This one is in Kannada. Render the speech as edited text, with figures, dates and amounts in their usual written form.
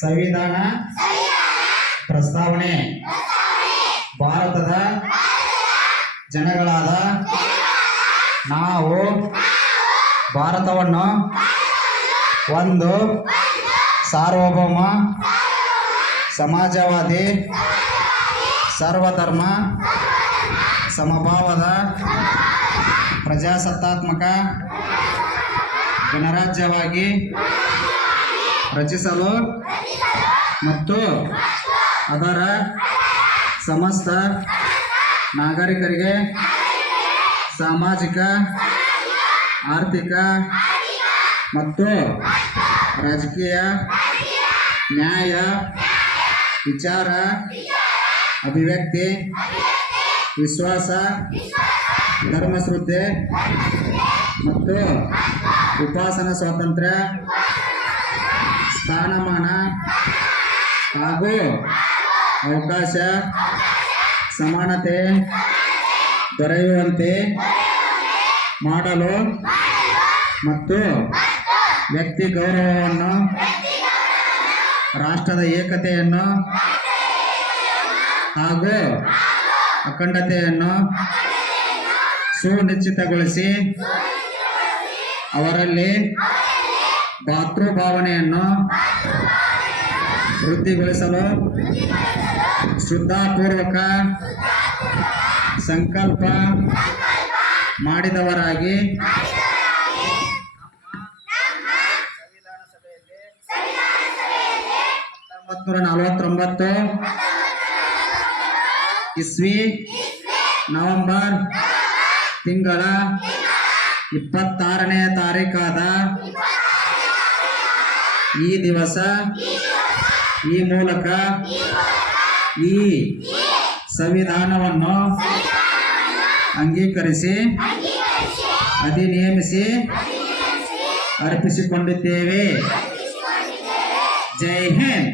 ಸಂವಿಧಾನ ಪ್ರಸ್ತಾವನೆ ಭಾರತದ ಜನಗಳಾದ ನಾವು ಭಾರತವನ್ನು ಒಂದು ಸಾರ್ವಭೌಮ ಸಮಾಜವಾದಿ ಸರ್ವಧರ್ಮ ಸಮಭಾವದ ಪ್ರಜಾಸತ್ತಾತ್ಮಕ ಗಣರಾಜ್ಯವಾಗಿ ರಚಿಸಲು ಮತ್ತು ಅದರ ಸಮಸ್ತ ನಾಗರಿಕರಿಗೆ ಸಾಮಾಜಿಕ ಆರ್ಥಿಕ ಮತ್ತು ರಾಜಕೀಯ ನ್ಯಾಯ ವಿಚಾರ ಅಭಿವ್ಯಕ್ತಿ ವಿಶ್ವಾಸ ಧರ್ಮಶ್ರದ್ಧೆ ಮತ್ತು ಉಪಾಸನಾ ಸ್ವಾತಂತ್ರ್ಯ ಸ್ಥಾನಮಾನ ಹಾಗೂ ಅವಕಾಶ ಸಮಾನತೆ ದೊರೆಯುವಂತೆ ಮಾಡಲು ಮತ್ತು ವ್ಯಕ್ತಿ ಗೌರವವನ್ನು ರಾಷ್ಟ್ರದ ಏಕತೆಯನ್ನು ಹಾಗೂ ಅಖಂಡತೆಯನ್ನು ಸುನಿಶ್ಚಿತಗೊಳಿಸಿ ಅವರಲ್ಲಿ ಭಾತೃಭಾವನೆಯನ್ನು ವೃದ್ಧಿಗೊಳಿಸಲು ಶ್ರದ್ಧಾಪೂರ್ವಕ ಸಂಕಲ್ಪ ಮಾಡಿದವರಾಗಿ ಇಸ್ವಿ ನವೆಂಬರ್ ತಿಂಗಳ 26ನೇ ತಾರೀಕಾದ ಈ ದಿವಸ ಈ ಮೂಲಕ ಈ ಸಂವಿಧಾನವನ್ನು ಅಂಗೀಕರಿಸಿ ಅಧಿನಿಯಮಿಸಿ ಅರ್ಪಿಸಿಕೊಂಡಿದ್ದೇವೆ. ಜೈ ಹಿಂದ್.